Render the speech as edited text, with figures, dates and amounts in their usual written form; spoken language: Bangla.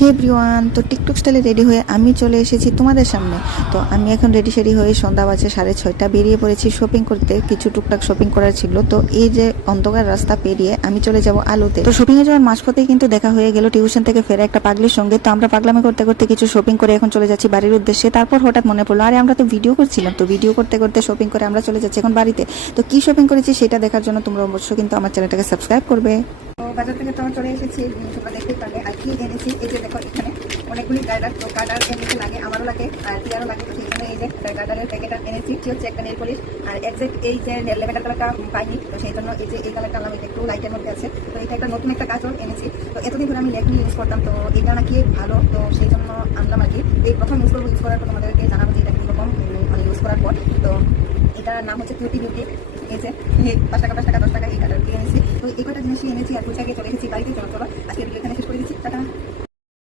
হে এভরিওয়ান, তো টিকটক স্টাইলে রেডি হয়ে আমি চলে এসেছি তোমাদের সামনে। তো আমি এখন রেডি সেডি হয়ে সন্ধ্যা বাজে 6:30 বেরিয়ে পড়েছি শপিং করতে। কিছু টুকটাক শপিং করার ছিল। তো এই যে অন্ধকার রাস্তা পেরিয়ে আমি চলে যাব আলোতে। তো শপিং এ যাওয়ার মাঝপথেই কিন্তু দেখা হয়ে গেল টিউশন থেকে ফেরা একটা পাগলির সঙ্গে। তো আমরা পাগলামি করতে করতে কিছু শপিং করে এখন চলে যাচ্ছি বাড়ির উদ্দেশ্যে। তারপর হঠাৎ মনে পড়লো, আরে আমরা তো ভিডিও করছিলাম। তো ভিডিও করতে করতে শপিং করে আমরা চলে যাচ্ছি এখন বাড়িতে। তো কি শপিং করেছি সেটা দেখার জন্য তোমরা অবশ্যই কিন্তু আমার চ্যানেলটাকে সাবস্ক্রাইব করবে। তো বাজার থেকে তো চলে এসেছি, তোমরা দেখতেই পারবে। আর কি এনেছি, এই যে দেখো এখানে অনেকগুলি গার্ডার। তো গার্ডার এমনিতে লাগে, আমারও লাগে আর টিয়ারও লাগে। তো সেই জন্য এই যে গার্ডারের প্যাকেট এনেছি। হচ্ছে একটা নেল পলিশ, আর একজ্যাক্ট এই যে লেভেন্ডার কালারটা পাইনি। তো সেই জন্য এই যে এই কালারটা আনলাম, এটা একটু লাইটের মধ্যে আছে। তো এটা একটা নতুন একটা কাজল এনেছি। তো এতদিন ধরে আমি ল্যাকমি ইউজ করতাম, তো এটা নাকি ভালো। তো সেই জন্য আনলাম আর কি। এই প্রথম ইউজ করবো, ইউজ করার পর তোমাদেরকে জানাবো যে এটা কীরকম মানে ইউজ করার পর। তো এটার নাম হচ্ছে কিউটি বিউটি। এই যে 5 টাকা 5 টাকা 10 টাকা এই কালার দিয়ে এনেছি। তো এই কটা জিনিসই এনেছি আর পয়সা চলে এসেছি বাড়িতে। চলো চলো আজকে ভিডিও এখানে শেষ করে দিচ্ছি। টাটা।